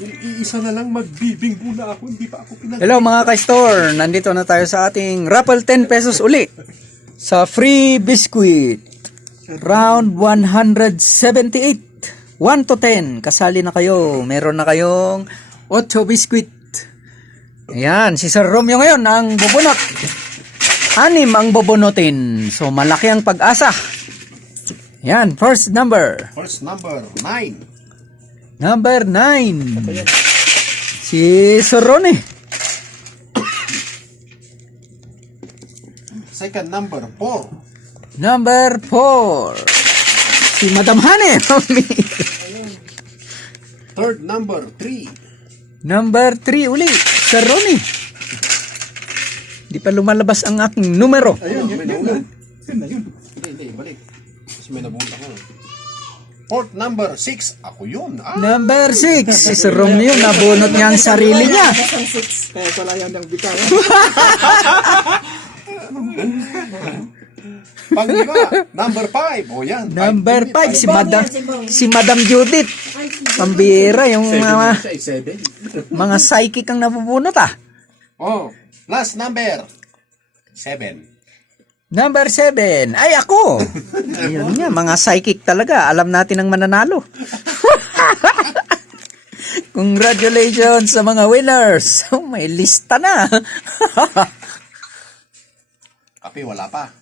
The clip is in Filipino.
Yung iisa na lang magbibing muna ako, hindi pa ako pinag... Hello mga ka-store, nandito na tayo sa ating raffle 10 pesos uli sa free biscuit. Round 178, 1 to 10, kasali na kayo. Meron na kayong 8 biscuit. Ayan, si Sir Romeo ngayon ang bubunot. 6 ang bubunutin, so malaki ang pag-asa. Ayan, first number. First number, 9. Number 9. Si Sir Ronnie. Second number, 4. Number 4. Si Madam Hane. Third number, 3. Number 3 uli. Sir Ronnie. Di pa lumalabas ang aking numero. Ayun, may nahulog. Hindi, balik. Kasi may nabula ko. Fourth number, 6. Ako yun. Number 6. Si Sir Romeo, nabunot niya ang sarili niya. Kaya pala yan ang bitaw. Pang-lima, number 5. O yan. Number 5. Si Madam Judith. Pambira yung mga psychic ang nabubunot ah. Oh, last number, 7. Number 7. Ay, ako. Ayun nga, mga psychic talaga. Alam natin ang mananalo. Congratulations sa mga winners. May lista na. Kape, wala pa.